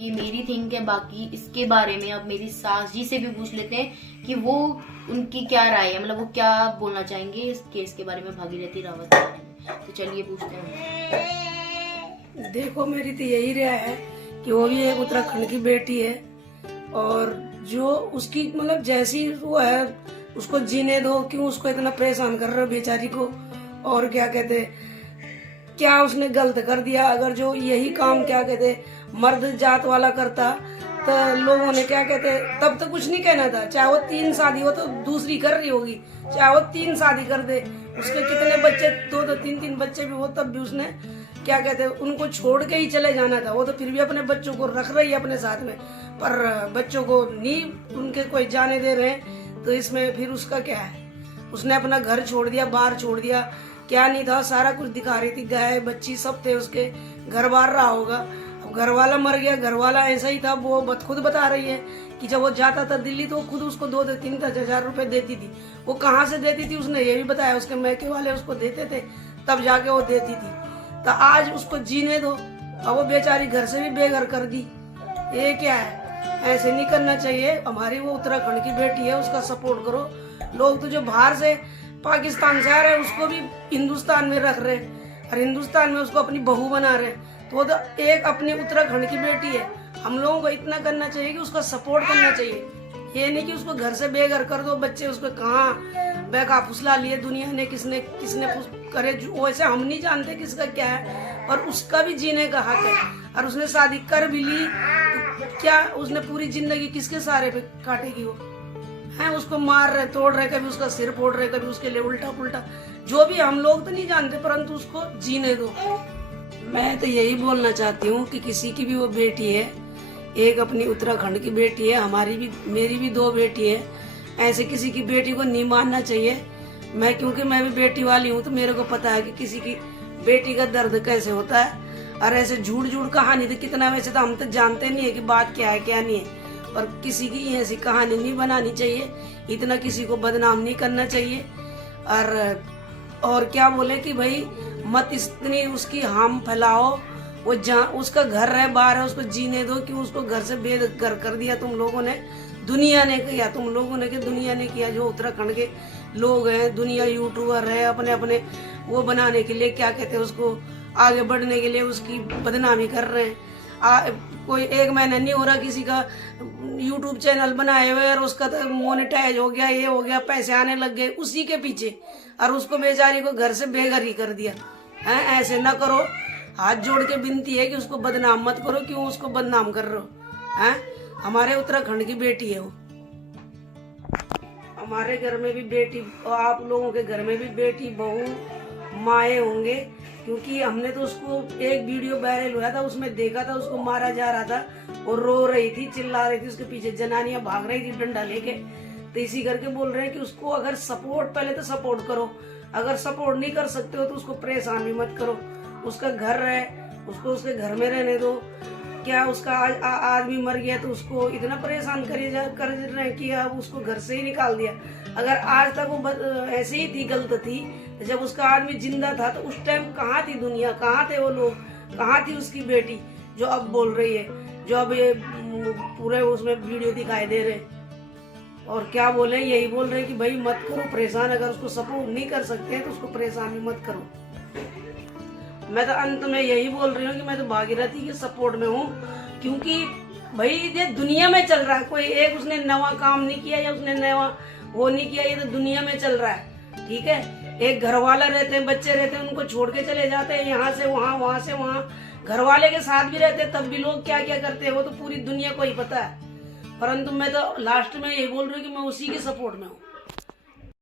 ये मेरी थिंक है। बाकी इसके बारे में अब मेरी सास जी से भी पूछ लेते हैं कि वो उनकी क्या राय है, मतलब वो क्या बोलना चाहेंगे इस केस के बारे में, भागीरथी रावत के बारे में। तो चलिए पूछते हैं। देखो, मेरी तो यही राय है कि वो भी एक उत्तराखंड की बेटी है और जो उसकी मतलब जैसी वो है उसको जीने दो। क्यों उसको इतना परेशान कर रहे हो बेचारी को? और क्या कहते, क्या उसने गलत कर दिया? अगर जो यही काम क्या कहते मर्द जात वाला करता तो लोगों ने क्या कहते तब तो कुछ नहीं कहना था। चाहे वो 3 शादी हो तो दूसरी कर रही होगी, चाहे वो 3 शादी कर दे, उसके कितने बच्चे 2-2 3-3 बच्चे भी हो तब भी उसने क्या कहते उनको छोड़ के ही चले जाना था। वो तो फिर भी अपने बच्चों को रख रही है अपने साथ में, पर बच्चों को नहीं उनके कोई जाने दे रहे हैं। तो इसमें फिर उसका क्या है? उसने अपना घर छोड़ दिया, बाहर छोड़ दिया, क्या नहीं था सारा कुछ दिखा रही थी, गाय बच्ची सब थे उसके, घर बार रहा होगा। अब घर वाला मर गया, घर वाला ऐसा ही था। वो खुद बता रही है कि जब वो जाता था दिल्ली तो वो खुद उसको 2-3 हजार रुपए देती थी। वो कहाँ से देती थी उसने ये भी बताया, उसके मैके वाले उसको देते थे तब जाके वो देती थी। तो आज उसको जीने दो। अब वो बेचारी घर से भी बेघर कर दी। ये क्या है? ऐसे नहीं करना चाहिए। हमारी वो उत्तराखंड की बेटी है, उसका सपोर्ट करो। लोग तो जो बाहर से पाकिस्तान से आ रहे हैं उसको भी हिंदुस्तान में रख रहे हैं और हिंदुस्तान में उसको अपनी बहू बना रहे हैं। तो वो तो एक अपनी उत्तराखंड की बेटी है। हम लोगों को इतना करना चाहिए कि उसका सपोर्ट करना चाहिए। ये नहीं कि उसको घर से बेघर कर दो। बच्चे उसको कहाँ बेका फुसला लिए दुनिया ने, किसने करे वैसे हम नहीं जानते किसका क्या है, पर उसका भी जीने का हक है। और उसने शादी कर भी ली तो क्या उसने पूरी जिंदगी किसके सहारे पे काटेगी? वो है उसको मार रहे, तोड़ रहे, कभी उसका सिर फोड़ रहे, कभी उसके लिए उल्टा पुल्टा, जो भी हम लोग तो नहीं जानते, परंतु उसको जीने दो। मैं तो यही बोलना चाहती हूँ कि किसी की भी वो बेटी है, एक अपनी उत्तराखंड की बेटी है, हमारी भी, मेरी भी 2 बेटी है। ऐसे किसी की बेटी को नहीं मारना चाहिए। मैं क्योंकि मैं भी बेटी वाली हूँ तो मेरे को पता है कि किसी की बेटी का दर्द कैसे होता है। और ऐसे झूठ कहानी तो कितना, वैसे तो हम तो जानते नहीं है कि बात क्या है क्या नहीं है, पर किसी की ऐसी कहानी नहीं बनानी चाहिए, इतना किसी को बदनाम नहीं करना चाहिए। और क्या बोले कि भाई मत इतनी उसकी हाम फैलाओ। वो उसका घर है, बाहर है, उसको जीने दो। क्यों उसको घर से बेघर कर दिया तुम लोगों ने? दुनिया ने किया, तुम लोगों ने कि दुनिया ने किया। जो उत्तराखंड के लोग हैं, दुनिया यूट्यूबर है, अपने अपने वो बनाने के लिए क्या कहते हैं उसको, आगे बढ़ने के लिए उसकी बदनामी कर रहे हैं। कोई 1 महीना नहीं हो रहा किसी का यूट्यूब चैनल बनाए हुए और उसका तो मोनेटाइज हो गया, ये हो गया, पैसे आने लग गए उसी के पीछे, और उसको बेचारी को घर से बेघर ही कर दिया है। ऐसे ना करो। हाथ जोड़ के विनती है कि उसको बदनाम मत करो। क्यों उसको बदनाम कर रहे हो? हैं? हमारे उत्तराखंड की बेटी है वो। हमारे घर में भी बेटी, आप लोगों के घर में भी बेटी बहू माए होंगे, क्योंकि हमने तो उसको एक वीडियो वायरल हुआ था उसमें देखा था, उसको मारा जा रहा था और रो रही थी, चिल्ला रही थी, उसके पीछे जनानियां भाग रही थी डंडा लेके। तो इसी करके बोल रहे हैं कि उसको अगर सपोर्ट, पहले तो सपोर्ट करो। अगर सपोर्ट नहीं कर सकते हो तो उसको परेशान भी मत करो। उसका घर है, उसको उसके घर में रहने दो। क्या उसका आदमी मर गया तो उसको इतना परेशान कर रहे कि अब उसको घर से ही निकाल दिया। अगर आज तक वो ऐसे ही थी, गलत थी, जब उसका आदमी जिंदा था तो उस टाइम कहाँ थी दुनिया, कहाँ थे वो लोग, कहाँ थी उसकी बेटी जो अब बोल रही है, जो अब ये पूरे उसमें वीडियो दिखाई दे रहे। और क्या बोले, यही बोल रहे कि भाई मत करो परेशान। अगर उसको सपोर्ट नहीं कर सकते हैं तो उसको परेशान भी मत करो। मैं तो अंत में यही बोल रही हूँ कि मैं तो भागीरथी के सपोर्ट में हूँ, क्योंकि भाई ये दुनिया में चल रहा है। कोई एक उसने नवा काम नहीं किया या उसने नवा वो नहीं किया, ये तो दुनिया में चल रहा है। ठीक है, एक घर वाला रहते हैं, बच्चे रहते हैं, उनको छोड़ के चले जाते हैं यहाँ से वहाँ, वहाँ से वहाँ, घर वाले के साथ भी रहते हैं, तब भी लोग क्या क्या करते हैं वो तो पूरी दुनिया को ही पता है। परंतु मैं तो लास्ट में ये बोल रही हूँ कि मैं उसी के सपोर्ट में हूँ।